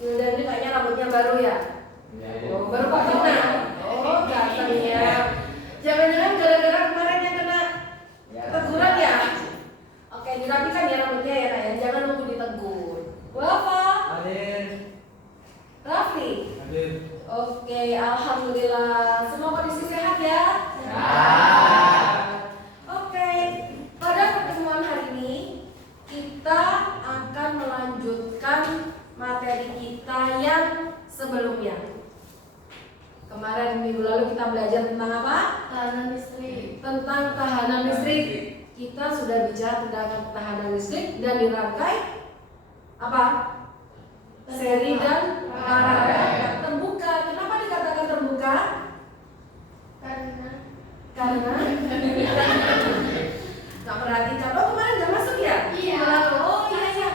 Dan ini kayaknya rambutnya baru ya? Oh, baru potongan. Oh, ganteng ya. Jangan-jangan gara-gara kemarin yang kena teguran ya? Oke, dirapikan ya rambutnya ya, Kak ya. Jangan nunggu ditegur. Wafa. Hadir. Rafli. Hadir. Oke, alhamdulillah. Semua kondisi sehat ya? Oke, pada pertemuan hari ini kita akan melanjutkan materi kita yang sebelumnya. Kemarin minggu lalu kita belajar tentang apa? Tahanan listrik. Tentang tahanan listrik. Kita sudah bicara tentang tahanan listrik dan dirangkai apa? Seri dan paralel terbuka. Kenapa dikatakan terbuka? Karena nggak perhatikan. Oh, kemarin nggak masuk ya? Iya. Oh iya ya.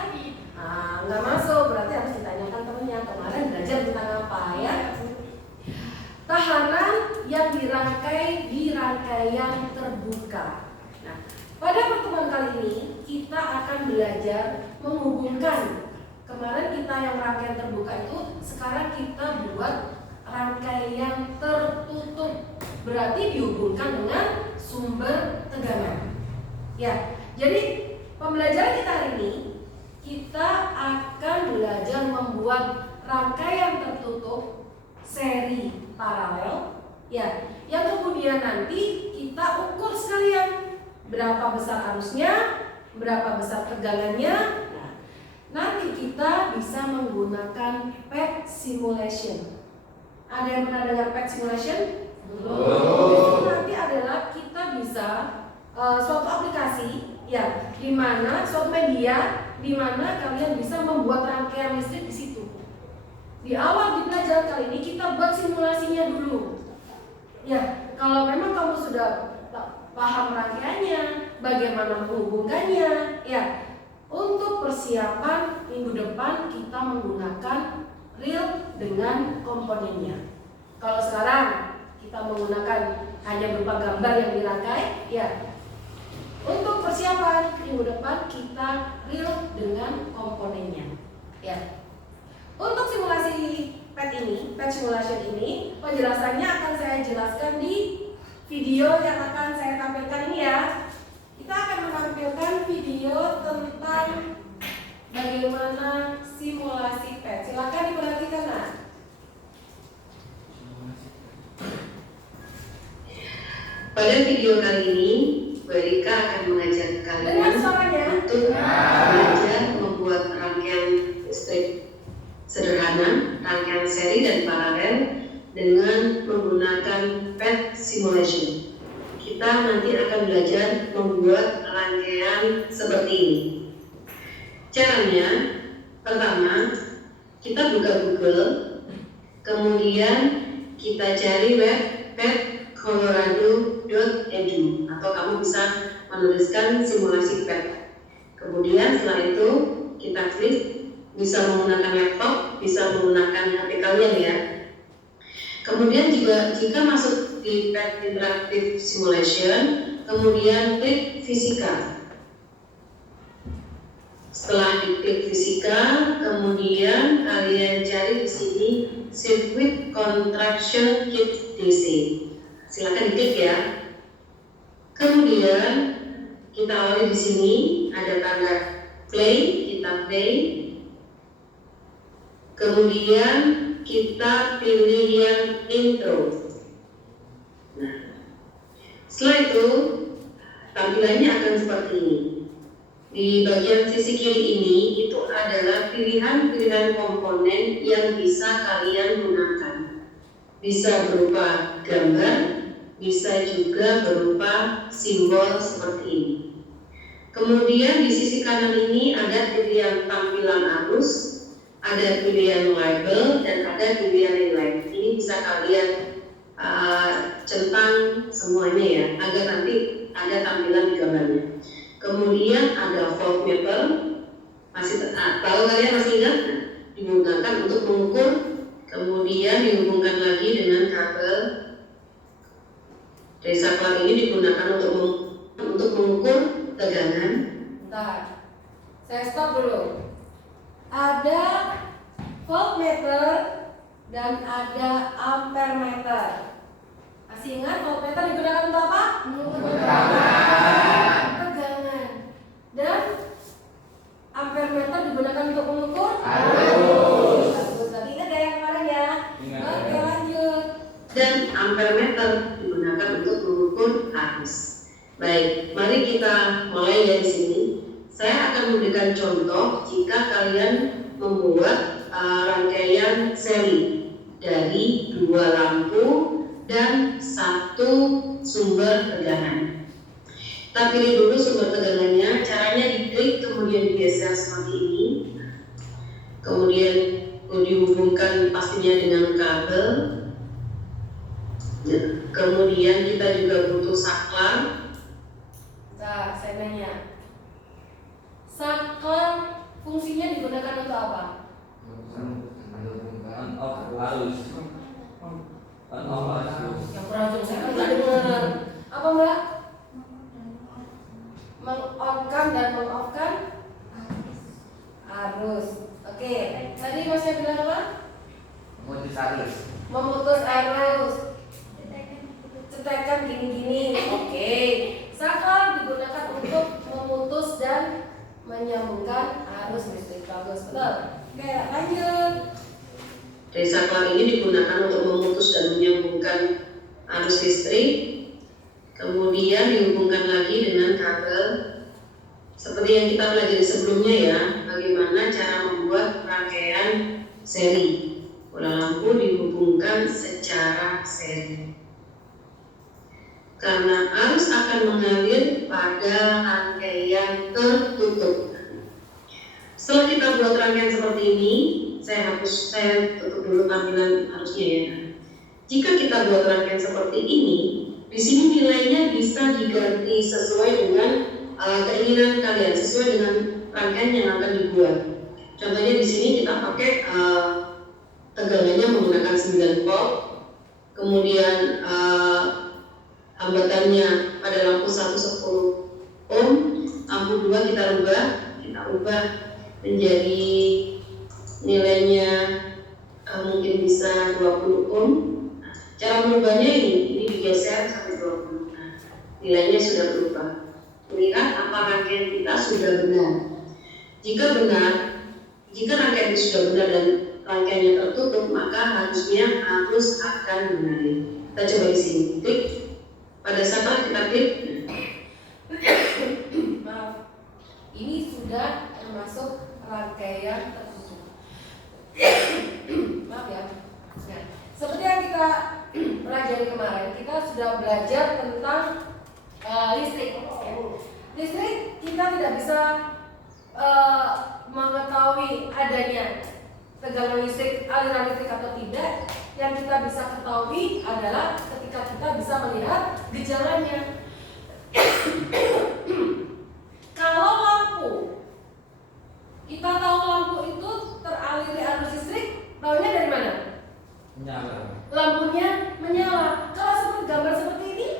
Nggak masuk, berarti harus ditanyakan temennya. Kemarin belajar tentang apa ya? Tahanan yang dirangkai di rangkaian terbuka. Nah, pada pertemuan kali ini kita akan belajar menghubungkan. Kemarin kita yang rangkaian terbuka itu, sekarang kita buat rangkaian tertutup. Berarti dihubungkan dengan sumber tegangan. Ya, jadi pembelajaran kita hari ini kita akan belajar membuat rangkaian tertutup seri paralel, ya, yang kemudian nanti kita ukur sekalian berapa besar arusnya, berapa besar tegangannya. Nah, nanti kita bisa menggunakan PET simulation. Ada yang pernah dengar PET simulation? Itu nanti adalah kita bisa suatu aplikasi, ya, di mana suatu media di mana kalian bisa membuat rangkaian listrik di situ. Di awal di pelajaran kali ini kita buat simulasinya dulu. Ya, kalau memang kamu sudah paham rangkaiannya, bagaimana menghubungkannya, ya, untuk persiapan minggu depan kita menggunakan reel dengan komponennya. Kalau sekarang kita menggunakan hanya berupa gambar yang dirangkai, ya. Untuk persiapan minggu depan kita reel dengan komponennya, ya. Untuk simulasi PET simulation ini, penjelasannya akan saya jelaskan di video yang akan saya tampilkan ini ya. Kita akan menampilkan video tentang bagaimana simulasi PET. Silakan diperhatikan, Nak. Pada video kali ini, Bu Erika akan mengajak Dengar kalian suaranya. untuk belajar membuat rangkaian listrik sederhana, rangkaian seri dan paralel dengan menggunakan PET simulation. Kita nanti akan belajar membuat rangkaian seperti ini. Caranya, pertama, kita buka Google, kemudian kita cari web petcolorado.edu atau kamu bisa menuliskan simulasi PET. Kemudian setelah itu kita klik, bisa menggunakan laptop, bisa menggunakan HP kalian ya. Kemudian juga jika masuk di PET Interactive Simulation, kemudian klik fisika. Setelah diklik fisika, kemudian kalian cari di sini Circuit Contraction Kit DC. Silakan diklik ya. Kemudian kita awali di sini ada tanda play, kita play. Kemudian kita pilih yang intro. Nah, setelah itu tampilannya akan seperti ini. Di bagian sisi kiri ini itu adalah pilihan-pilihan komponen yang bisa kalian gunakan. Bisa berupa gambar, bisa juga berupa simbol seperti ini. Kemudian di sisi kanan ini ada pilihan tampilan arus, ada pilihan label, dan ada pilihan inline. Ini bisa kalian centang semuanya ya, agar nanti ada tampilan di gambarnya. Kemudian ada voltmeter, tahu kalian masih ingat? Nah, digunakan untuk mengukur, kemudian dihubungkan lagi dengan kabel. Dari saklar ini digunakan untuk mengukur tegangan. Bentar, saya stop dulu. Ada voltmeter voltmeter dan ada ampermeter. Masih ingat voltmeter digunakan untuk apa? Tegangan. Dan ampermeter digunakan untuk mengukur arus. Tadi ingat ya yang kemarin ya? Oke, lanjut. Dan ampermeter digunakan untuk mengukur arus. Baik, mari kita mulai dari sini. Saya akan memberikan contoh jika kalian membuat rangkaian seri dari 2 lampu dan 1 sumber tegangan. Kita pilih dulu sumber tegangannya. Caranya diklik kemudian digeser seperti ini. Kemudian dihubungkan pastinya dengan kabel. Kemudian kita juga butuh saklar. Nah, saya nanya, saklar fungsinya digunakan untuk apa? Arus. Yang beracun saya kan nggak dengar. Apa Mbak? Meng-on-kan dan meng-off-kan arus. Oke, tadi Mas saya bilang apa? Memutus arus. Memutus arus. Cetekan gini-gini. Oke. Saklar digunakan untuk memutus dan menyambungkan arus listrik. Bagus, betul. Oke, lanjut. Dari saklar ini digunakan untuk memutus dan menyambungkan arus listrik. Kemudian dihubungkan lagi dengan kabel. Seperti yang kita pelajari sebelumnya ya, bagaimana cara membuat rangkaian seri. Bola lampu dihubungkan secara seri. Karena arus akan mengalir pada rangkaian tertutup. Setelah kita buat rangkaian seperti ini, saya tutup dulu tampilan arusnya ya. Jika kita buat rangkaian seperti ini, di sini nilainya bisa diganti sesuai dengan keinginan kalian, sesuai dengan rangkaian yang akan dibuat. Contohnya di sini kita pakai tegangannya menggunakan 9 volt, kemudian hambatannya pada lampu 1 10 ohm, lampu 2 kita ubah menjadi nilainya mungkin bisa 20 ohm. Cara merubahnya ini digeser sampai 20. Nah, nilainya sudah berubah. Lihat apa rangkaian kita sudah benar. Jika rangkaian itu sudah benar dan rangkaiannya tertutup, maka harusnya arus akan mengalir. Kita coba di sini, klik. Pada saat kita klik, Maaf, ini sudah termasuk rangkaian tertutup. Maaf ya. Nah, seperti yang kita pelajari kemarin, kita sudah belajar tentang listrik. Listrik kita tidak bisa mengetahui adanya tegangan listrik, aliran listrik atau tidak. Yang kita bisa ketahui adalah ketika kita bisa melihat gejalanya. Kalau lampu, kita tahu lampu itu teraliri arus listrik, tahunya dari mana? Menyala. Lampunya menyala. Kalau seperti gambar seperti ini,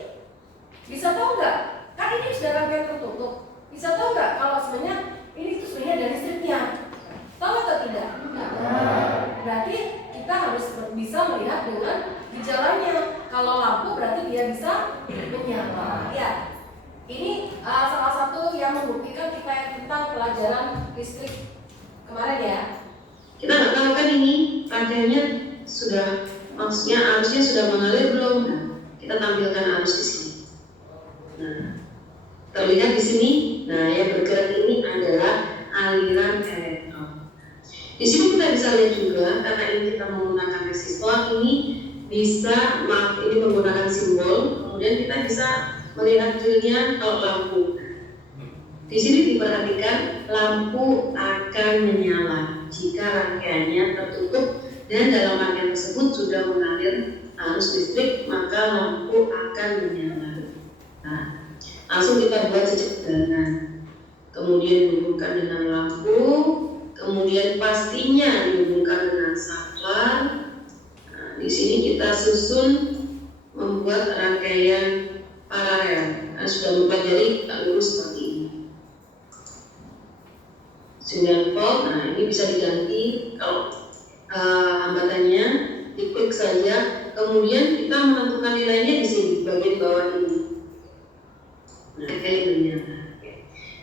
bisa tahu nggak? Kan ini sudah rangkaian tertutup. Bisa tahu nggak kalau sebenarnya ini tuh sebenarnya ada listriknya? Tahu atau tidak? Berarti kita harus bisa melihat dengan gejalanya. Kalau lampu berarti dia bisa menyala. Ya, ini salah satu yang membuktikan kita tentang pelajaran listrik kemarin ya. kita nggak tahu kan ini rangkaiannya sudah, maksudnya arusnya sudah mengalir belum? Nah, kita tampilkan arus di sini. Nah, terlihat di sini. Nah, yang bergerak ini adalah aliran elektron. Di sini kita bisa lihat juga, karena ini kita menggunakan resistor, ini bisa, ini menggunakan simbol, kemudian kita bisa melihat hasilnya kalau lampu. Di sini diperhatikan lampu akan menyala jika rangkaiannya tertutup dan dalam rangkaian tersebut sudah mengalir arus listrik, maka lampu akan menyala. Nah, langsung kita buat jejak tegangan, kemudian dihubungkan dengan lampu, kemudian pastinya dihubungkan dengan saklar. Nah, di sini kita susun membuat rangkaian paralel. Nah, sudah mempelajari tak lurus seperti ini. 9 volt, nah ini bisa diganti kalau hambatannya, diklik saja, kemudian kita menentukan nilainya di sini, bagian bawah ini. Nah, ini.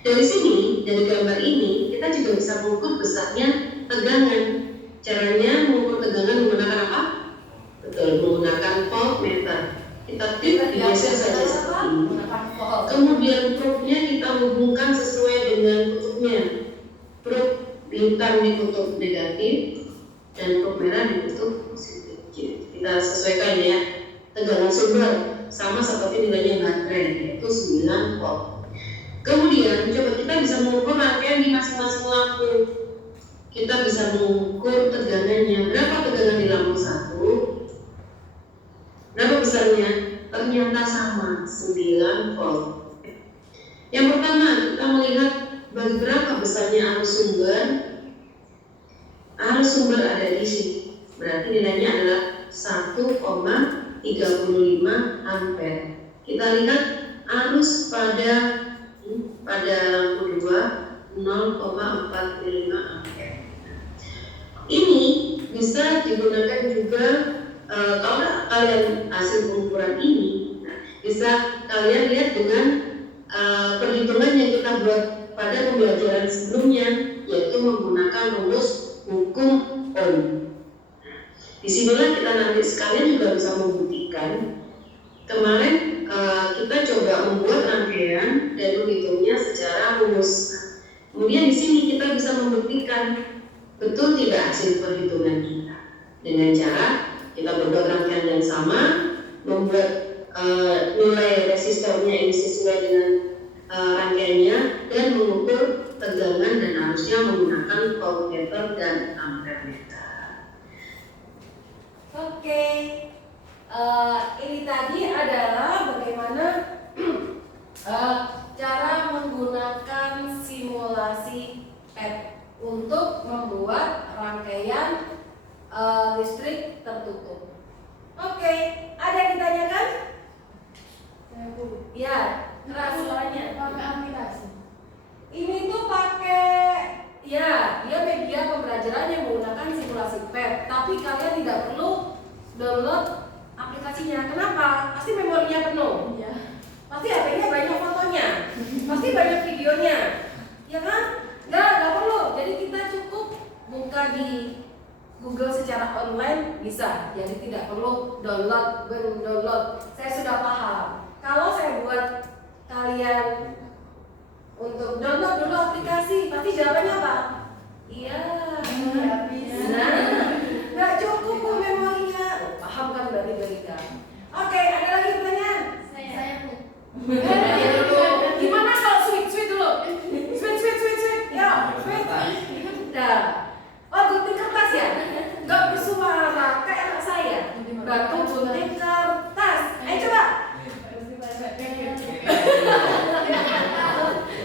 Dari sini, dari gambar ini, kita juga bisa mengukur besarnya tegangan. Caranya mengukur tegangan menggunakan apa? Betul, menggunakan voltmeter. Kita biasa saja seperti ini. Kemudian probe-nya kita hubungkan sesuai dengan kutubnya. Probe bintang di kutub negatif dan probe merah di kutub positif. Kita sesuaikan ya. Tegangan sumber sama seperti nilainya baterai, yaitu 9 volt. Kemudian coba kita bisa mengukur rangkaian di masing-masing lampu. Kita bisa mengukur tegangannya. Berapa tegangan di lampu 1? Berapa besarnya? Ternyata sama, 9 volt. Yang pertama, kita melihat berapa besarnya arus sumber. Arus sumber ada di sini. Berarti nilainya adalah 1,35 ampere. Kita lihat arus pada lampu 2 0,45 ampere. Ini bisa digunakan juga kalau kalian hasil pengukuran ini, bisa kalian lihat dengan perhitungan yang kita buat pada pembelajaran sebelumnya, yaitu menggunakan rumus hukum Ohm. Disinilah kita nanti sekalian juga bisa membuktikan. Kemarin kita coba membuat rangkaian dan menghitungnya secara rumus. Kemudian di sini kita bisa membuktikan betul tidak hasil perhitungan kita dengan cara kita membuat rangkaian yang sama, membuat nilai resistornya ini sesuai dengan rangkaiannya, dan mengukur tegangan dan arusnya menggunakan voltmeter dan ampermeter. Oke. Ini tadi adalah bagaimana cara menggunakan simulasi PET untuk membuat rangkaian listrik tertutup. Oke, ada yang ditanyakan? Ya, keras suaranya. Pakai aplikasi. Ini tuh pakai, ya, dia media pembelajaran yang menggunakan simulasi PET. Tapi kalian tidak perlu download aplikasinya. Kenapa? Pasti memorinya penuh. Iya. Pasti HP-nya banyak fotonya. Pasti banyak videonya. Ya kan? Nggak perlu. Jadi kita cukup buka di Google secara online bisa. Jadi tidak perlu download. Saya sudah paham. Kalau saya buat kalian untuk download dulu aplikasi, pasti jawabannya apa? Iya. Nah, nggak cukup bu memorinya. Oh, paham kan berarti Berika? Oke, ada lagi pertanyaan? Saya Bu. Gimana kalau sweet dulu? Sweet. Ya, sweet. Dah. Oh, gunting kertas ya? Nggak bersuara kayak anak saya. Batu gunting kertas. Ayo coba.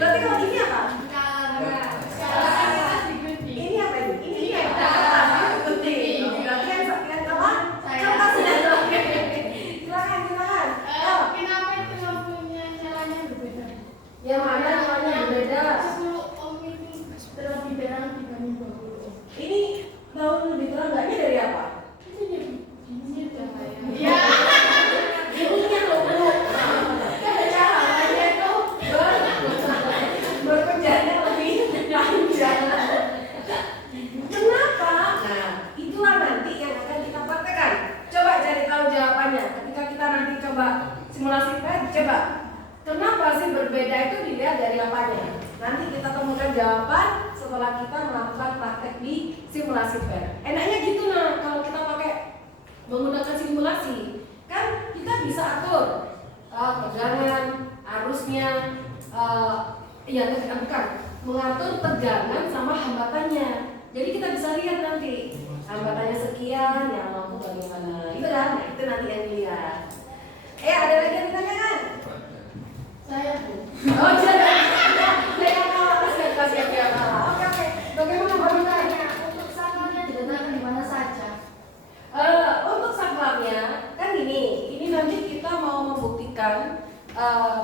Berarti kalau ini apa? Ini apa ini? Ini kertas. Gunting. Berarti yang apa? Kertas. Silakan. Kenapa itu lampunya nyalanya berbeda? Yang mana namanya berbeda? 10 ohm itu lebih terang dibanding 20 ohm. Ini tahun lebih terang nggaknya dari apa? Itu ini cahaya. Iya. Ininya loh bu. Caranya itu berpenjara lebih panjang. Kenapa? Nah, itulah nanti yang akan kita praktekkan. Coba cari tahu jawabannya. Ketika kita nanti coba simulasi PET, coba. Kenapa sih berbeda itu dilihat dari apanya? Nanti kita temukan jawaban setelah kita melakukan praktek di simulasi PET. Enaknya gitu nah, kalau kita pakai menggunakan simulasi, kan kita bisa atur tegangan, arusnya, bukan, mengatur tegangan sama hambatannya. Jadi kita bisa lihat nanti hambatannya sekian, yang mampu bagaimana. Itu kan? Nah, itu nanti yang dilihat. Ada lagi yang ditanyakan? Saya Bu. Oh, jangan. Saya kalah, kasih kalah. Oke. Bagaimana permintaannya? Untuk sampelnya diletakkan di mana saja? Untuk saklarnya kan ini nanti kita mau membuktikan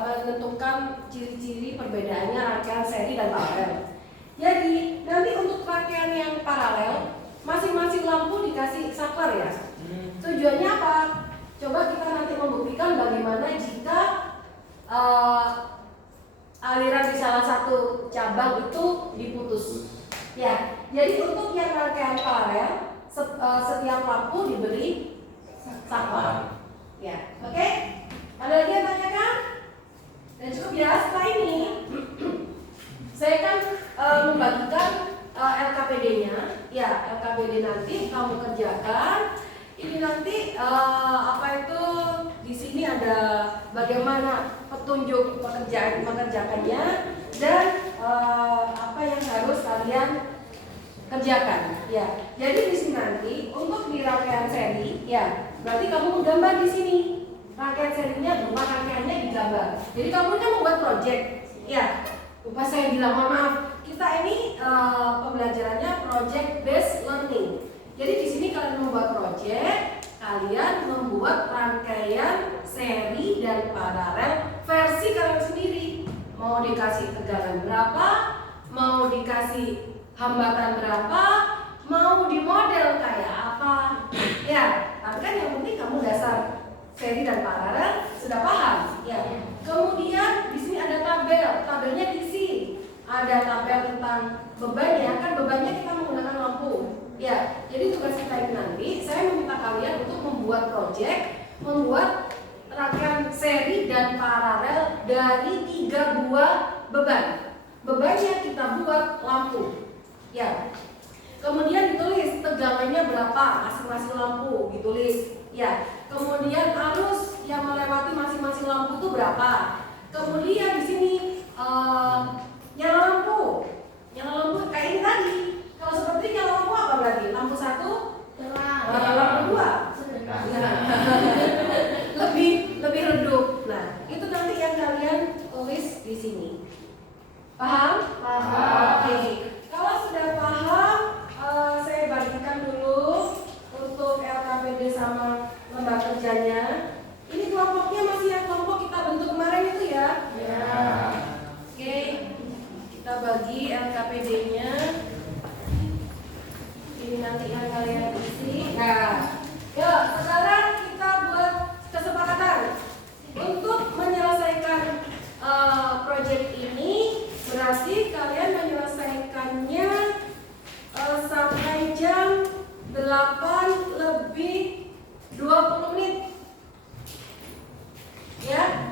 menentukan ciri-ciri perbedaannya rangkaian seri dan paralel. Jadi nanti untuk rangkaian yang paralel masing-masing lampu lampu dikasih saklar ya. Tujuannya apa? Coba kita nanti membuktikan bagaimana jika aliran di salah satu cabang itu diputus. Ya, jadi untuk yang rangkaian paralel setiap lampu diberi saklar. Ya, oke? Ada lagi yang tanyakan? Dan cukup ya. Setelah ini saya kan membagikan LKPD-nya. Ya, LKPD nanti kamu kerjakan. Ini nanti apa itu di sini ada bagaimana petunjuk mengerjakannya dan apa yang harus kalian kerjakan. Ya, jadi di sini nanti untuk di rangkaian seri, ya, berarti kamu menggambar di sini. Rangkaian serinya berupa rangkaiannya digambar. Jadi kamu kan membuat project, ya. Lupa saya bilang, mohon maaf. Kita ini pembelajarannya project based learning. Jadi di sini kalian membuat project, kalian membuat rangkaian seri dan paralel versi kalian sendiri. Mau dikasih tegangan berapa, mau dikasih hambatan berapa, mau dimodel kayak apa. Ya, tapi kan yang penting kamu dasar seri dan paralel sudah paham. Ya. Kemudian di sini ada tabel, tabelnya diisi. Ada tabel tentang beban ya, kan bebannya kita menggunakan lampu. Ya, jadi tugas kita ini nanti saya meminta kalian untuk membuat project, membuat rangkaian seri dan paralel dari 3 buah beban. Bebannya kita buat lampu. Ya. Kemudian ditulis tegangannya berapa masing-masing lampu, ditulis. Ya. Kemudian arus yang melewati masing-masing lampu itu berapa. Kemudian di sini nyala lampu. Nyala lampu kayak ini tadi. Kalau seperti nyala lampu apa berarti? Lampu 1, lampu 2. lebih redup. Nah, itu nanti yang kalian tulis di sini. Paham? Paham. Oke. Kalau sudah paham, saya bagikan dulu untuk LKPD sama lembar kerjanya. Ini kelompoknya masih yang kelompok kita bentuk kemarin itu ya? Ya. Oke. Kita bagi LKPD-nya. Ini nanti yang kalian isi. Nah, yuk sekarang kita buat kesepakatan untuk menyelesaikan project ini. Berarti kalian menyelesaikannya sampai jam 8 lebih 20 menit. Ya?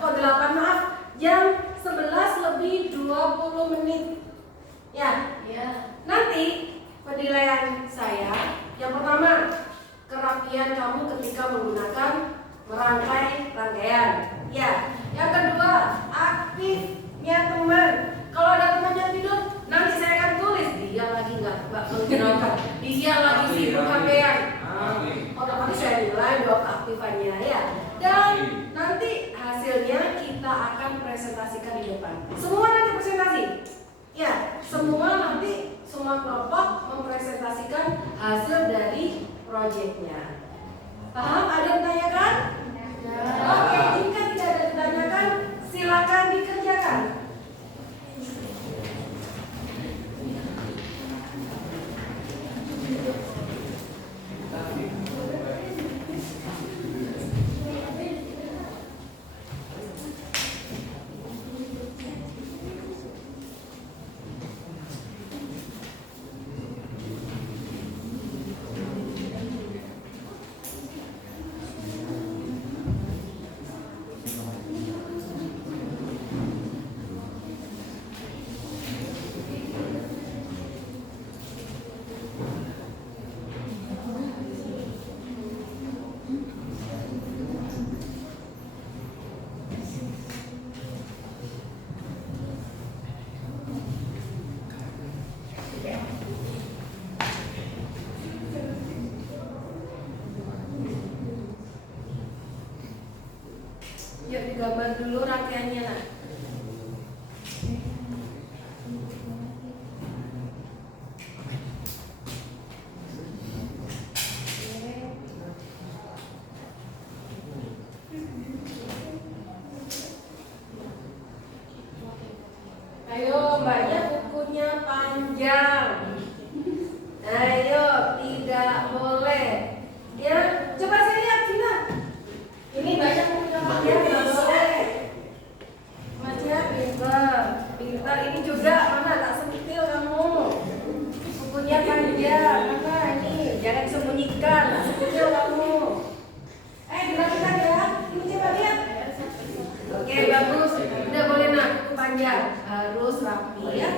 Kok 8 maaf. Jam 11 lebih 20 menit. Ya? Ya. Nanti penilaian saya yang pertama, kerapian kamu ketika menggunakan merangkai rangkaian. Ya. Yang kedua, aktifnya teman. Kalau ada teman yang tidur, nanti saya akan tulis dia lagi nggak menggunakan, dia lagi sibuk HP-an. Otomatis saya nilai dua keaktifannya ya. Dan nanti hasilnya kita akan presentasikan di depan. Semua nanti presentasi. Ya, semua kelompok mempresentasikan hasil dari proyeknya. Paham? Ada yang ditanyakan? Oke, jika tidak ada ditanyakan, silakan dikerjakan. Yuk digambar dulu rangkaiannya nak. Ayo, mbaknya bukunya panjang. Ayo, tidak jangan sembunyikan, sebutnya kamu. Gerakan ya, ini coba lihat. Oke, bagus. Udah boleh nak, panjang, harus rapi ya.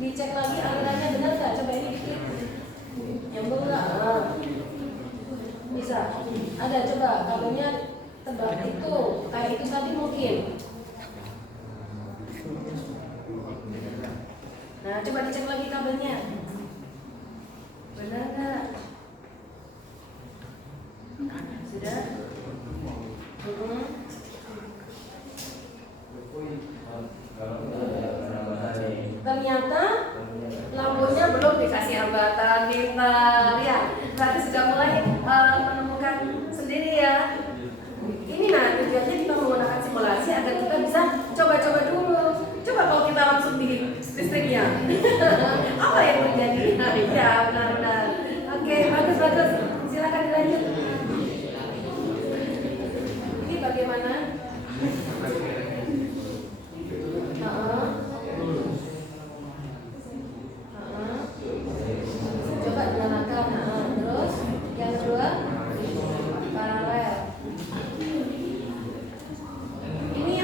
Dicek lagi alirannya benar nggak? Coba ini dikit. Nyambung nggak? Bisa. Ada, coba kabelnya tebal itu, kayak itu tadi mungkin. Nah, coba dicek lagi kabelnya. Benar nggak? Sudah? Ternyata lampunya belum dikasih hambatan, pintar ya. Berarti sudah mulai menemukan sendiri ya. Ini nah tujuannya kita menggunakan simulasi agar kita bisa coba-coba dulu. Coba kalau kita langsung di listriknya, apa yang terjadi? Ya benar-benar. Oke, bagus. Silakan dilanjut. Ini bagaimana? Coba dinyalakan. Terus yang kedua paralel. Ini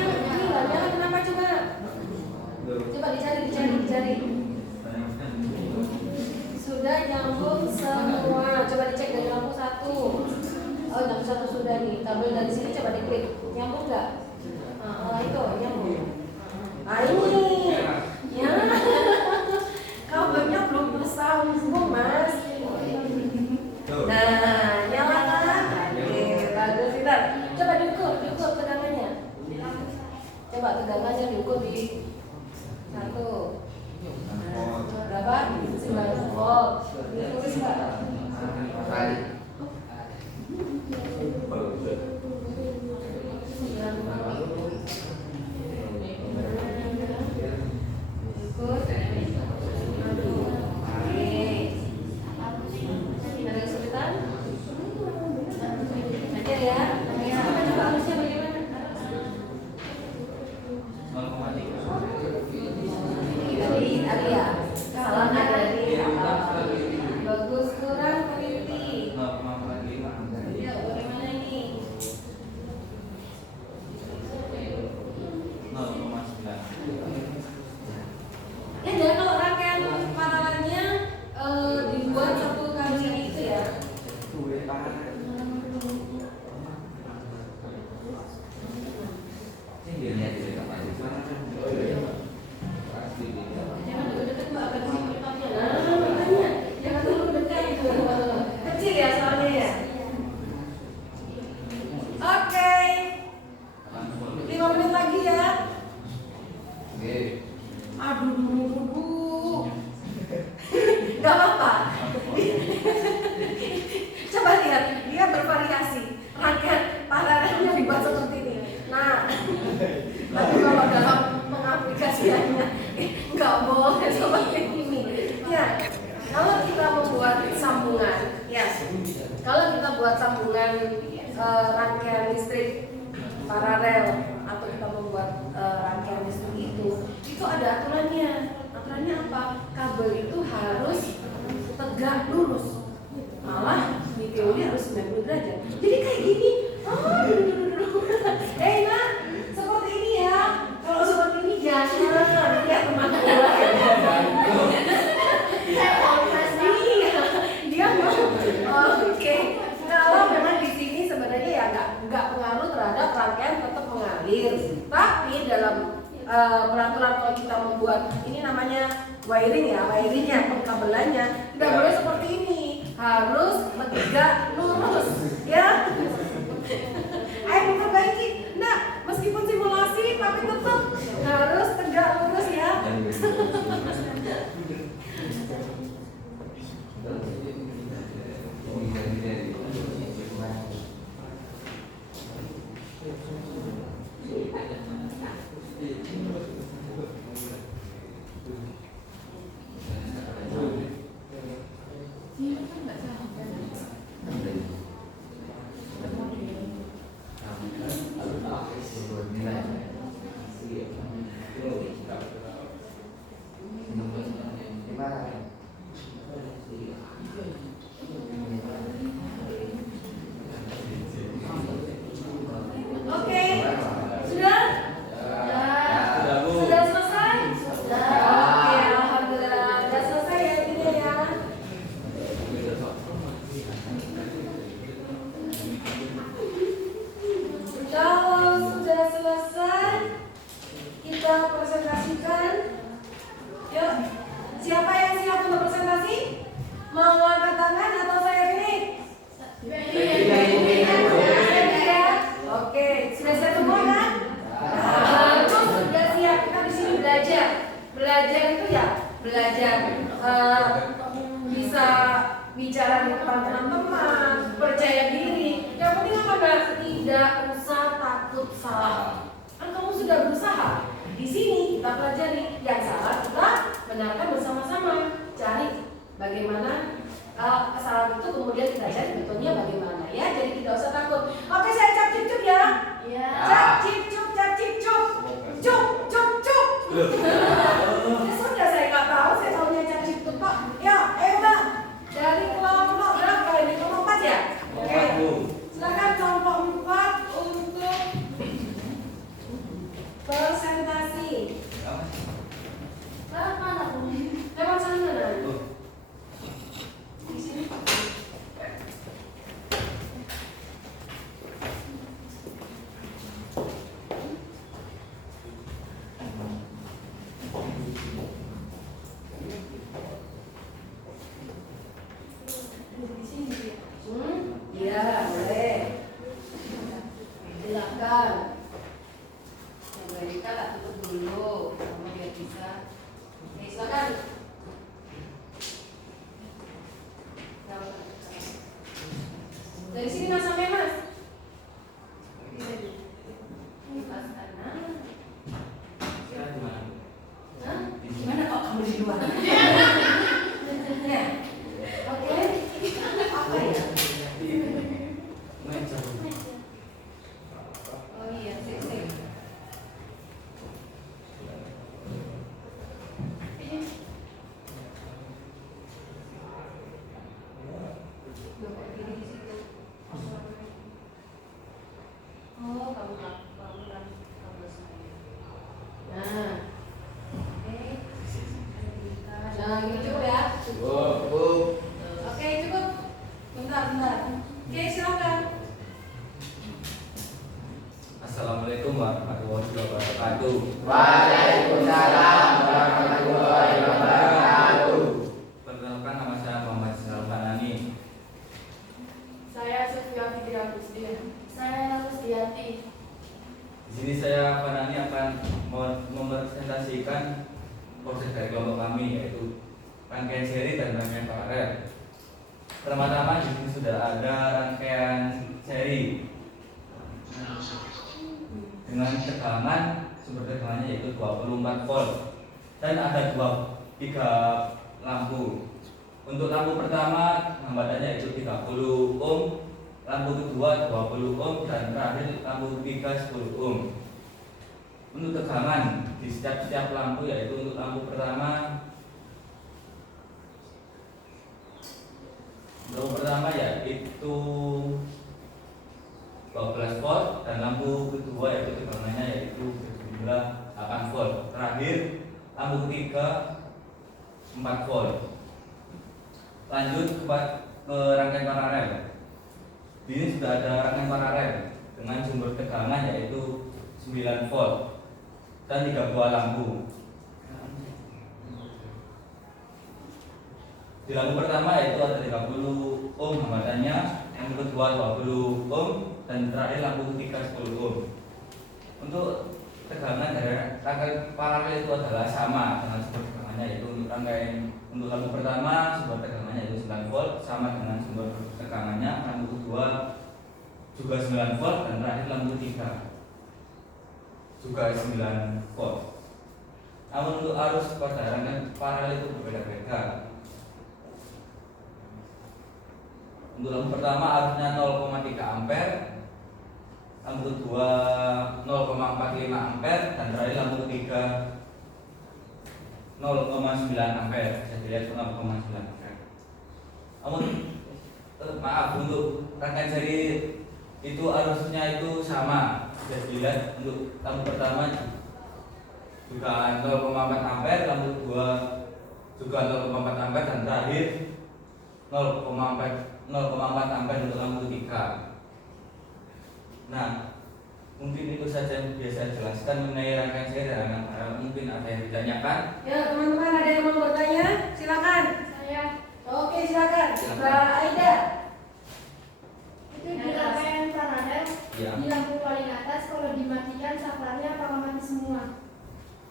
Aduh. Gak apa-apa. Coba lihat, dia bervariasi. Rangkaian paralelnya dibuat seperti ini. Nah, tapi kalau dalam pengaplikasiannya nggak boleh seperti ini. Ya, kalau kita membuat sambungan, ya, kalau kita buat sambungan rangkaian listrik paralel atau kita membuat rangkaian listrik itu ada aturannya. Aturannya apa? Kabel itu harus tegak lurus. Malah di teori harus 90 derajat. Jadi kayak gini. Nah, seperti ini ya. Kalau seperti ini jangan. Ya teman bola. Dia mau. Oke. Kalau memang di sini sebenarnya ya nggak pengaruh terhadap rangkaian tetap mengalir. Tapi dalam peraturan kalau kita membuat ini namanya wiring ya, wiringnya, pengkabelannya tidak boleh seperti ini, harus tegak lurus, ya. Ayo memperbaiki, nah meskipun simulasi tapi tetap harus tegak lurus ya. Bisa bicara di depan teman-teman, percaya diri. Yang penting apa? Tidak usah takut salah. Kan kamu sudah berusaha. Di sini kita pelajari yang salah, kita benarkan bersama-sama. Cari bagaimana kesalahan itu, kemudian kita cari betulnya bagaimana ya. Jadi tidak usah takut. Oke, saya cap cip cup ya. Ya. Cap cip cup, cap cip cup. Cup, cup, cup. Ya sudah, saya nggak tahu, saya tahunya cap cip cup kok. Ya, Mbak. Dari kelompok berapa ini? Kelompok 4 ya? Oke. Silakan kelompok 4 untuk presentasi. Mana Bu? Lewat sana nah. Di sini. Iya, boleh. Silakan. Yang Mbak Rika tak tutup dulu, kamu biar bisa. Oke, silakan. Dari sini Mas sampai Mas. Mas Ana. Hah? Gimana kok kamu di luar? Ya. Oke. Apa ya? Oh iya, sip. Oh, kamu saya. Nah, oke. Nah, ini cukup ya? Oke, cukup. Bentar. Oke, silakan. Assalamualaikum warahmatullahi wabarakatuh. Waalaikumsalam warahmatullahi wabarakatuh. Perkenalkan, nama saya Muhammad Sinal Fanani. Saya Sufiati Agustin. Saya Rusdiati. Di sini saya Fanani akan mempresentasikan proses dari kelompok kami, yaitu rangkaian seri dan rangkaian paralel. Pertama-tama di sini sudah ada rangkaian seri dengan tegangan, sumber tegangannya yaitu 24 volt dan ada 3 lampu. Untuk lampu pertama hambatannya itu 30 ohm, lampu kedua 20 ohm, dan terakhir lampu ketiga 10 ohm. Untuk tegangan di setiap lampu yaitu untuk lampu pertama yaitu 12 volt dan lampu kedua yaitu tegangannya yaitu berjumlah 8 volt. Terakhir lampu ketiga 4 volt. Lanjut ke rangkaian paralel. Di sini sudah ada rangkaian paralel dengan sumber tegangan yaitu 9 volt dan 3 buah lampu. Di lampu pertama yaitu ada 30 ohm hambatannya, yang kedua 20 ohm, dan terakhir lampu ketiga 10 ohm. Untuk tegangan dari rangkaian paralel itu adalah sama dengan sumber tegangannya, yaitu untuk lampu pertama sumber tegangannya yaitu 9 volt sama dengan sumber tegangannya, lampu kedua juga 9 volt, dan terakhir lampu ketiga juga 9 volt. Namun untuk arus pada rangkaian paralel itu berbeda-beda. Untuk lampu pertama arusnya 0,3 ampere, lampu kedua 0,45 ampere, dan terakhir lampu ketiga 0,9 ampere. Bisa dilihat 0,9 ampere. Namun maaf, untuk rangkaian seri itu arusnya itu sama. Bisa dilihat untuk lampu pertama juga 0,4 ampere, lampu kedua juga 0,4 ampere, dan terakhir 0,4 ampere untuk lampu ketiga. Nah, mungkin itu saja yang biasa saya jelaskan mengenai rangkaian seri dan rangkaian paralel. Mungkin ada yang ditanyakan? Ya teman-teman, ada yang mau bertanya? Silakan. Saya Oke, silakan. Mbak Aida. itu di rangkaian paralel Ya. di lampu paling atas kalau dimatikan saklarnya apakah mati semua?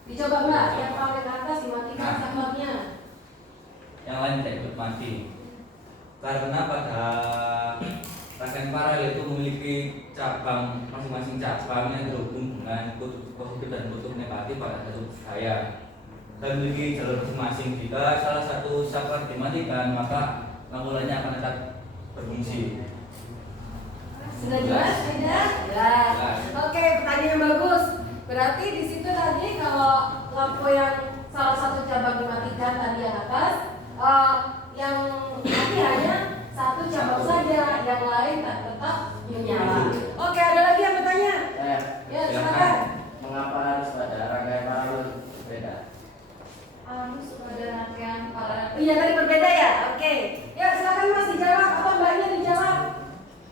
Dicoba Mbak, yang paling atas dimatikan Nah. saklarnya. Yang lain tidak ikut mati. Karena pada rangkaian paralel itu memiliki cabang, masing-masing cabang yang terhubung dengan kutub positif dan kutub negatif pada satu cahaya dan memiliki jalur masing-masing. Jika salah satu saklar dimatikan, maka lampu lainnya akan tetap berfungsi. Sudah jelas, tidak? Jelas. Oke, pertanyaan yang bagus. Berarti di situ tadi kalau lampu yang salah satu cabang dimatikan tadi yang atas, yang mati hanya satu cabang saja, yang lain tetap menyala. Oke, ada lagi yang bertanya? Ya, silakan. Mengapa harus pada rangkaian paralel berbeda? Arus pada rangkaian paralel. Iya tadi berbeda ya. Oke. Ya silakan Mas dijawab. Apa mbaknya dijawab?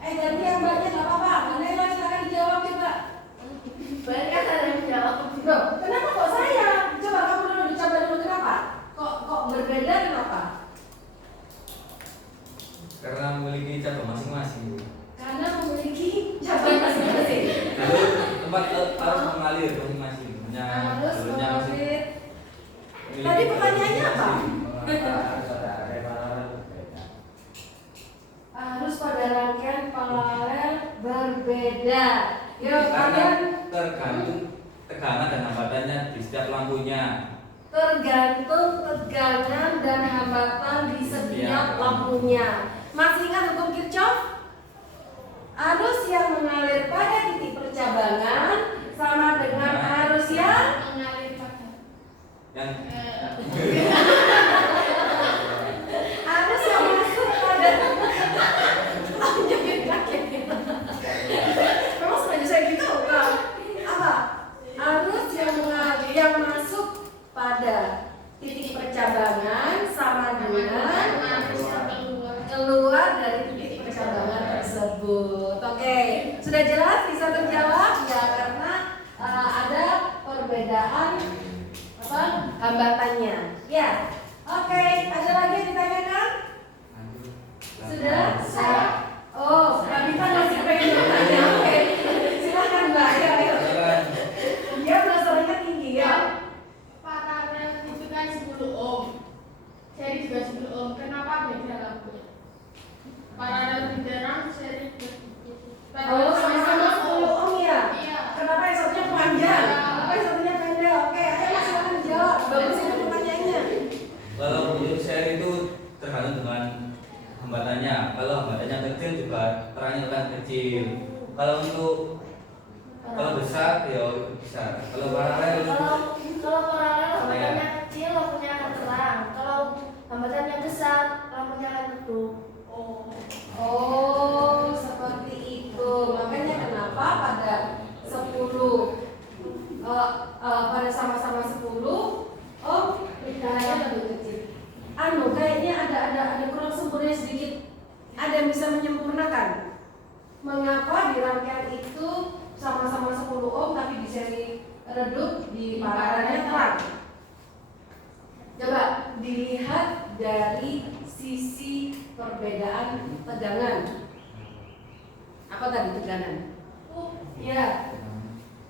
Ganti yang mbaknya nggak apa-apa. Nela silakan dijawab coba. Banyak kan ada yang jawab. Loh, kenapa kok saya? Coba kamu dulu dicoba dulu kenapa? Kok berbeda kenapa? Karena memiliki cabang masing-masing. Karena memiliki cabang masing-masing. Jalur tempat harus mengalir masing-masing. Harus Jalurnya masing- mengalir. Tadi pertanyaannya apa? Mengapa harus pada rangkaian paralel berbeda? Arus pada rangkaian paralel berbeda. Yuk Karena kalian tergantung tegangan dan hambatannya di setiap lampunya. tergantung tegangan dan hambatan di setiap lampunya. Masih ingat hukum Kirchhoff? Arus yang mengalir pada titik percabangan sama dengan arus yang Mengalir pada Yang arus yang masuk pada memang sengaja saya gitu kan? Apa? Arus yang masuk pada titik percabangan sama dengan arus yang keluar dari titik percabangan tersebut. Oke, sudah jelas bisa terjawab ya karena ada perbedaan hambatannya. Ya, oke. Ada lagi yang ditanyakan? Sudah? Saya. Oh, Mbak Mita masih pengen bertanya. Oke, silakan Mbak. Ayo. Dia penasarannya tinggi ya. paralel itu kan seri juga 10 ohm. Kenapa beda lampu? Paralel lebih terang, seri Oh, sama-sama 10 ohm ya? Iya. Kenapa yang satunya panjang? Kenapa yang satunya pendek? Oke, ayo Mas silahkan dijawab. Bagus itu pertanyaannya. Kalau untuk seri itu tergantung dengan hambatannya. Kalau hambatannya kecil juga terangnya akan kecil. Kalau besar ya besar. Kalau paralel Kalau paralel hambatannya kecil, lampunya akan terang. Kalau hambatannya besar, lampunya akan redup. Oh, seperti itu. Makanya kenapa pada 10 pada sama-sama 10 ohm cahayanya lebih kecil. Kayaknya ada kurang sempurna sedikit. Ada yang bisa menyempurnakan? Mengapa di rangkaian itu sama-sama 10 ohm tapi di seri redup di paralelnya terang? Coba dilihat dari sisi perbedaan tegangan. Apa tadi tegangan? Ya,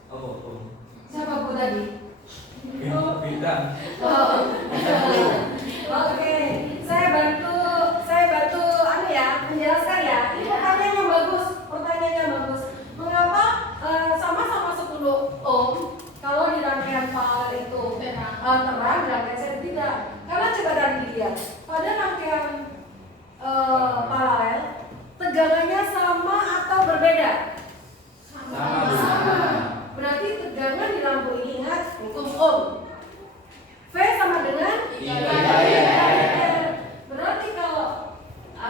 oh. siapa Bu tadi? Bintang. Oh, oke. Saya bantu menjelaskan ya. Ini pertanyaan yang bagus. Mengapa sama-sama 10 ohm kalau di rangkaian paralel itu terang, rangkaian seri tidak? Karena coba tadi dilihat pada rangkaian paralel tegangannya sama atau berbeda? Sama. Berarti tegangan di lampu ini ingat hukum ohm. V sama dengan Iya. Berarti kalau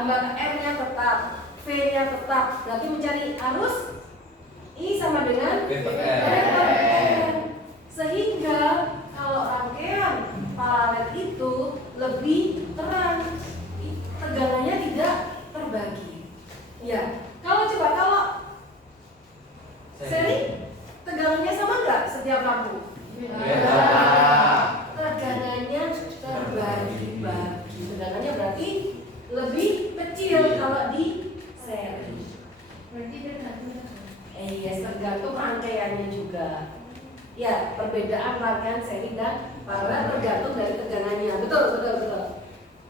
R-nya tetap, V-nya tetap, berarti mencari arus I sama dengan V per R. V per R. Sehingga kalau rangkaian paralel itu lebih terang, tegangannya tidak terbagi. Ya, kalau seri tegangannya sama nggak setiap lampu? Beda. Tegangannya terbagi-bagi. Tegangannya berarti lebih kecil kalau di seri. Berarti tergantung. Yes, tergantung rangkaiannya juga. Ya, perbedaan rangkaian seri dan paralel tergantung dari tegangannya. Betul.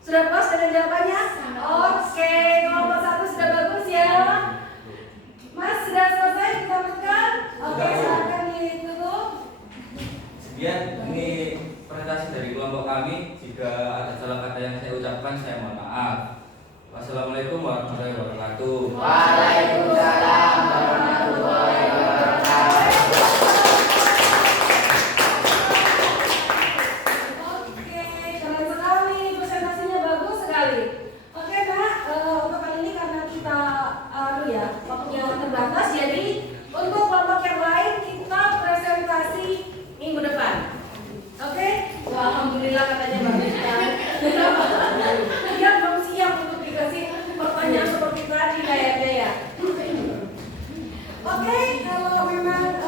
Sudah puas dengan jawabannya? Oke, kelompok 1 sudah bagus ya. Mas sudah selesai ditamatkan? Oke, silakan ditutup. Sekian ini presentasi dari kelompok kami. Jika ada salah kata yang saya ucapkan, saya mohon maaf. Wassalamualaikum warahmatullahi wabarakatuh. Waalaikumsalam warahmatullahi wabarakatuh. Oke, keren sekali, presentasinya bagus sekali. Oke, Mbak, untuk kali ini karena kita waktunya terbatas, jadi untuk kelompok yang lain kita presentasi minggu depan. Oke? Wah, alhamdulillah katanya Mbak Bintang. Dia belum siap untuk dikasih pertanyaan seperti tadi kayaknya ya. Oke, kalau memang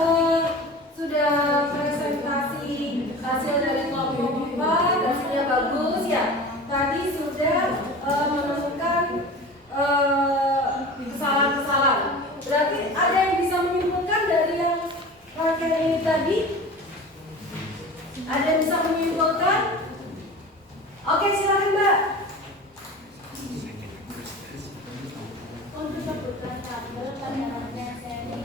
sudah presentasi hasil dari kelompok 4, hasilnya bagus ya. Tadi sudah menemukan kesalahan-kesalahan. Berarti ada yang bisa menyimpulkan dari yang rangkaian ini tadi? Ada yang bisa menyimpulkan? Oke, silakan Mbak. Untuk kebutuhan kabel pada rangkaian seri,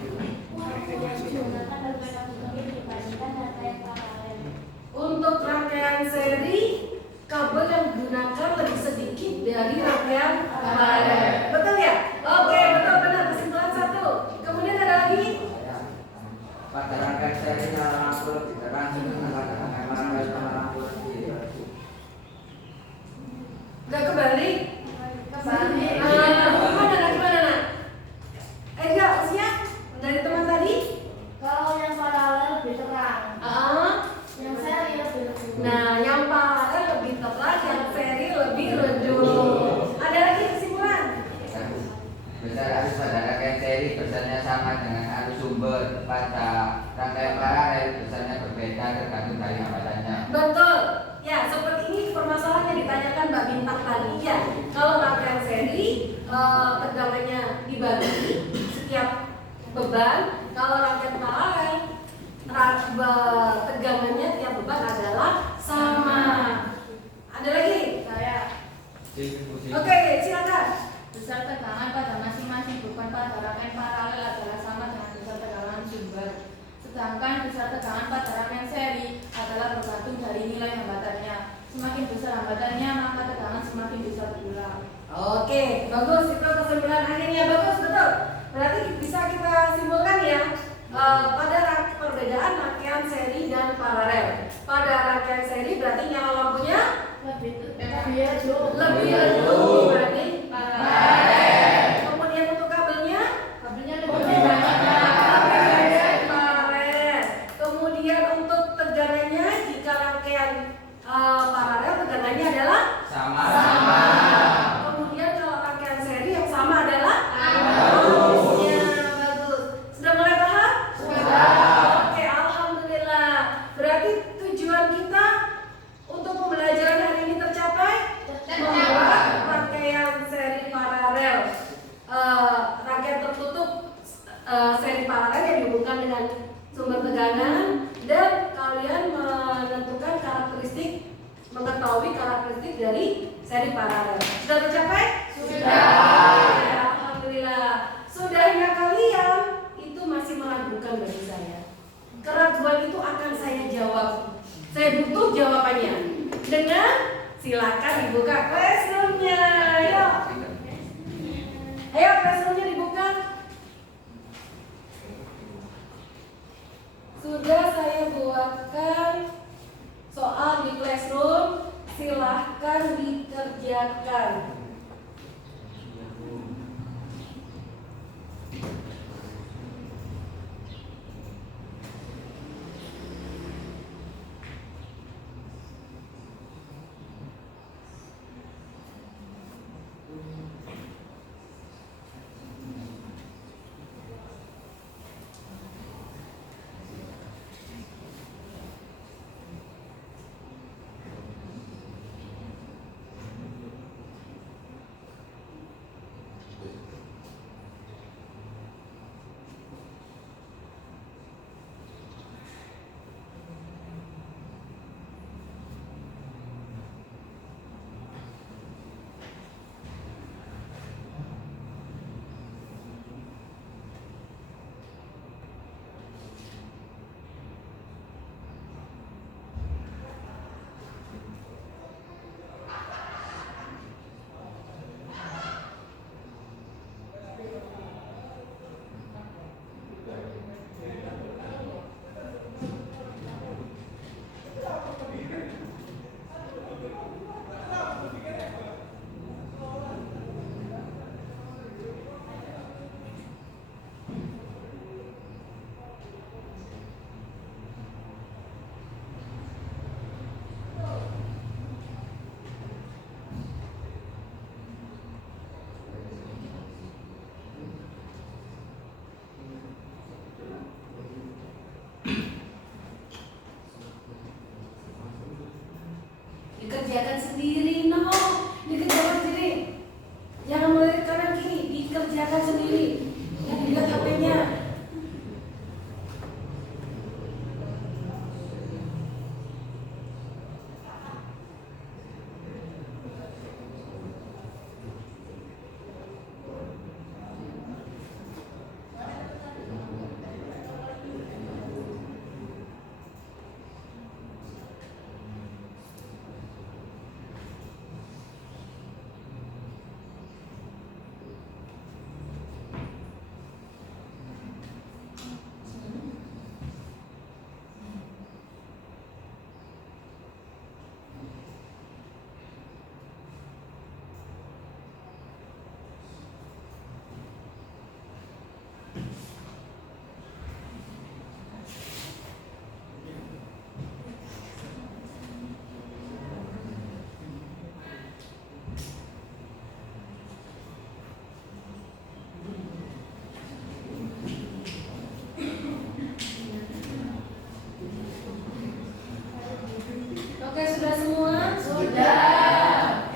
menggunakan rangkaian kabel dibandingkan rangkaian paralel. Untuk rangkaian seri, kabel yang digunakan lebih sedikit dari rangkaian paralel. Betul ya? Oke, betul benar. Kesimpulan 1. Kemudian ada lagi? Pada rangkaian serinya lampu lebih terang, sedangkan pada rangkaian paralel lampu lebih redup. Enggak kebalik? Kebalik. Gimana nak? Enggak, siap? Dari teman tadi? Kalau yang paralel lebih terang, yang seri lebih redup. Nah, yang paralel lebih terang, yang seri lebih redup. Ada lagi kesimpulan? Besar arus pada rangkaian seri besarnya sama dengan arus sumber. Pada rangkaian paralel besarnya berbeda tergantung dari hambatannya. Betul. Ya, seperti ini permasalahan yang ditanyakan Mbak Bintang tadi. Ya, kalau rangkaian seri tegangannya dibagi setiap beban. Kalau rangkaian paralel tegangannya tiap beban adalah sama. Ada lagi? Saya semakin besar hambatannya, maka tegangan semakin bisa berulang. Oke, bagus. Itu kesimpulan akhirnya bagus, betul. Berarti bisa kita simpulkan ya, pada perbedaan rangkaian seri dan paralel. Pada rangkaian seri berarti nyala lampunya Lebih lebih redup, berarti paralel. Kemudian untuk kabelnya kabelnya lebih lebih banyak. paralel. Kemudian untuk tegangannya, jika rangkaian paralel tegangannya adalah Sama. Kemudian kalau rangkaian seri yang sama adalah Bagus. ya, bagus. Sudah mulai paham? Sudah. Oke, alhamdulillah. Berarti tujuan kita untuk pembelajaran hari ini tercapai. Membuat rangkaian seri paralel, rangkaian tertutup seri paralel yang dihubungkan dengan sumber tegangan, dan kalian menentukan karakteristik, mengetahui karakteristik dari seri paralel. Sudah tercapai? Ya, alhamdulillah. Sudahnya kalian itu masih meragukan bagi saya. Keraguan itu akan saya jawab. Saya butuh jawabannya. Dengan silakan dibuka classroom-nya. Ayo. Ayo classroom-nya dibuka. Sudah saya buatkan soal di classroom. Silahkan dikerjakan. Dikerjakan sendiri, no. Dikerjakan sendiri. Jangan melihat kanan kiri, dikerjakan sendiri. Jangan dilihat HP-nya. Oke, sudah semua? Sudah.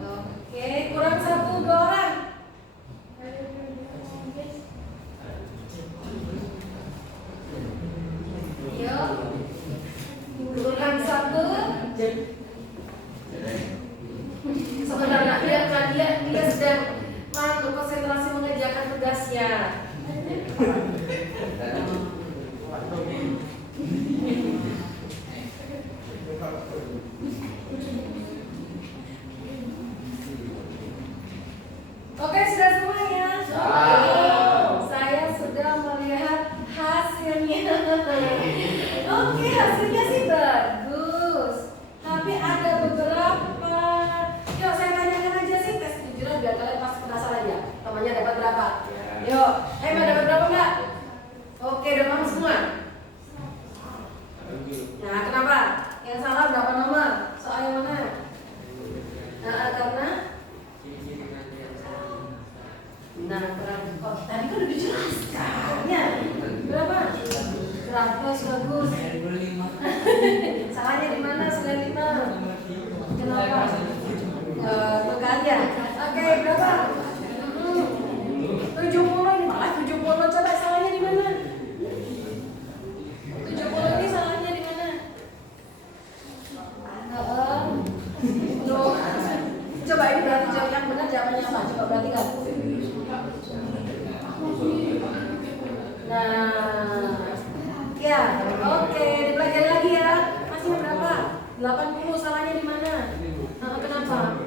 Oke, kurang 1-2 orang. Yuk. Kurang 1. Sebenarnya dia sedang konsentrasi mengerjakan tugasnya. Hasilnya sih bagus. Tapi ada beberapa. Yuk saya tanyakan aja sih tes kejujuran biar kalian pasti penasaran ya. Temannya dapat berapa? Yuk, dapat berapa enggak? Oke, udah paham semua? Nah, kenapa? Yang salah berapa nomor? Soal yang mana? Karena tadi kan udah dijelaskan ya. Berapa? Bagus. Salahnya di mana? 95. Kenapa? Tuh kan ya. Oke, berapa? 70 ini malah 70. Coba salahnya di mana? 70 ini salahnya di mana? Coba ini berarti jawab yang benar jawabannya apa? Coba perhatikan. Nah, ya, oke, dipelajari lagi ya. Masih berapa? 80, salahnya di mana? Kenapa?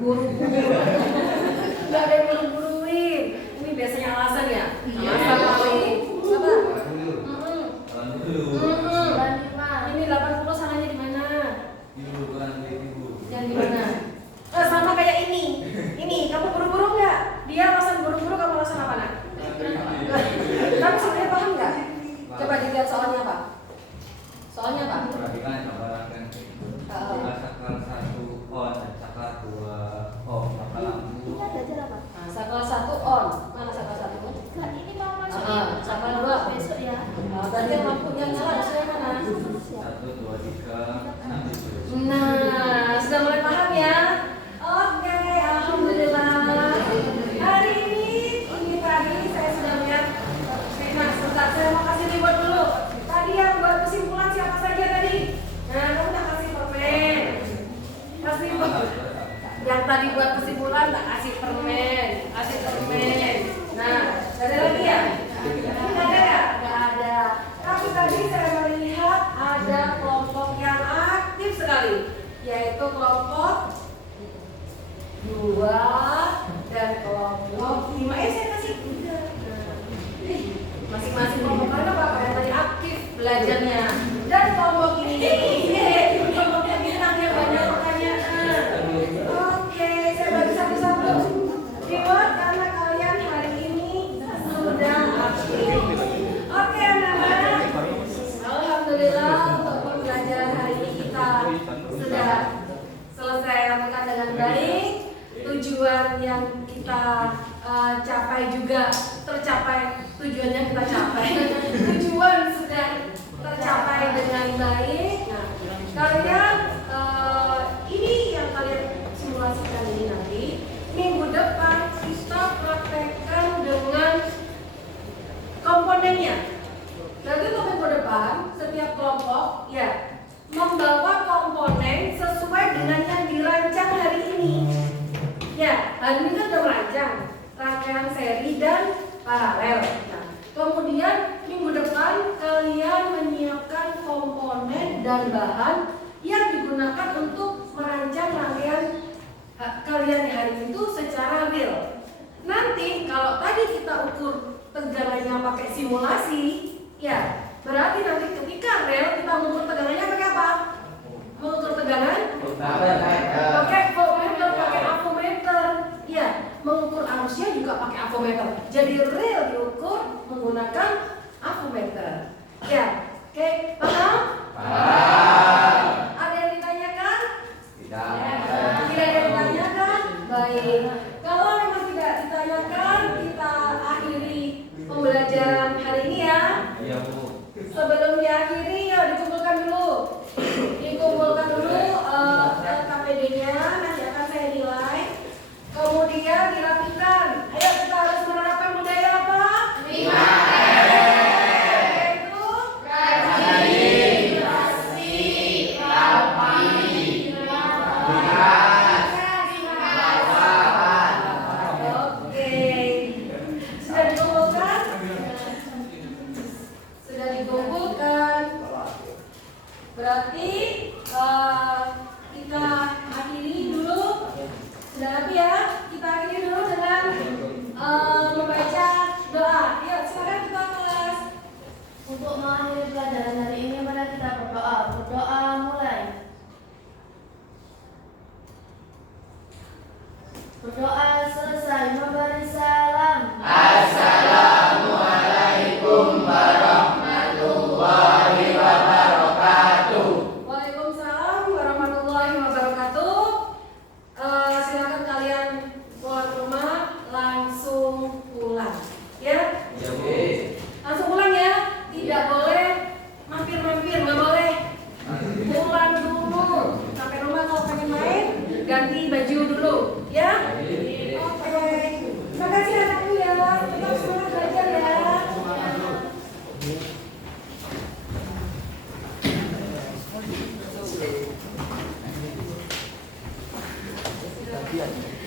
Buru-buru. Gak ada yang buru-buruin. Ini biasanya alasan ya? Alasan paling. Apa? Ini 80 salahnya di mana? Yang di mana? Sama kayak ini. Ini, kamu buru-buru nggak? Dia alasan buru-buru, kamu alasan apa nak? Kamu sebenarnya paham nggak? Coba dilihat soalnya apa? Soalnya apa? Perhatikan gambaran saklar 1 on dan saklar 2 off. Maka lampu. Nah, saklar 1 on. Mana saklar 1? Ini mau masukin saklar 2 besok ya. Berarti yang lampunya nyala hasilnya mana? 1, 2, 3, 6, 7. Nah, sudah mulai paham ya? Oke, alhamdulillah. Hari ini tadi saya sudah lihat. Nah, sebentar saya mau kasih reward dulu. Tadi yang buat kesimpulan siapa saja tadi? Nah, kamu tak kasih permen. Yang tadi buat kesimpulan tak kasih permen. Nah, ada lagi ya? Ada nggak? Nggak ada. Tapi tadi saya melihat ada kelompok yang aktif sekali, yaitu kelompok 2 dan kelompok 5. Saya kasih 3. Masing-masing kelompok mana Bapak yang tadi aktif belajarnya. Dan kelompok ini kelompok yang bintang yang banyak pertanyaan. Oke, saya bagi satu-satu. Reward karena kalian hari ini sudah aktif. Oke anak-anak, alhamdulillah untuk pembelajaran hari ini kita sudah selesai lakukan dengan baik. Tujuan yang kita capai juga tercapai. Tujuannya kita capai. Tujuan sudah tercapai dengan baik. Nah, kalian ini yang kalian simulasikan ini nanti minggu depan kita praktekkan dengan komponennya. Nanti untuk minggu depan setiap kelompok ya membawa komponen sesuai dengan yang dirancang hari ini. Ya, hari ini kan sudah merancang rangkaian seri dan paralel. Nah, kemudian minggu depan kalian menyiapkan komponen dan bahan yang digunakan untuk merancang rangkaian kalian di hari itu secara real. Nanti kalau tadi kita ukur tegangannya pakai simulasi, ya berarti nanti ketika real kita mengukur tegangannya pakai apa? Mengukur tegangan? Pakai voltmeter, pakai avometer. Ya, mengukur arusnya juga pakai avometer. Jadi real diukur menggunakan avometer. Ya, oke, paham? Paham. Ada yang ditanyakan? Tidak. Tidak ada yang ditanyakan? Baik. Kalau memang tidak ditanyakan, kita akhiri pembelajaran hari ini ya. Iya, Bu. Sebelum diakhiri, ya dikumpulkan dulu. Dikumpulkan dulu KPD-nya, nanti akan saya nilai. Kemudian dirapikan. Ayo kita harus menerapkan budaya apa? 5M. Yaitu rajin, bersih, rapi, Oke. Sudah dikumpulkan? Sudah dikumpulkan. Berarti kita akhiri dulu. Sudah rapi ya? Kita akhiri dulu dengan membaca doa. Yuk, silakan ketua kelas. Untuk mengakhiri pelajaran hari ini, mari kita berdoa. Bagian.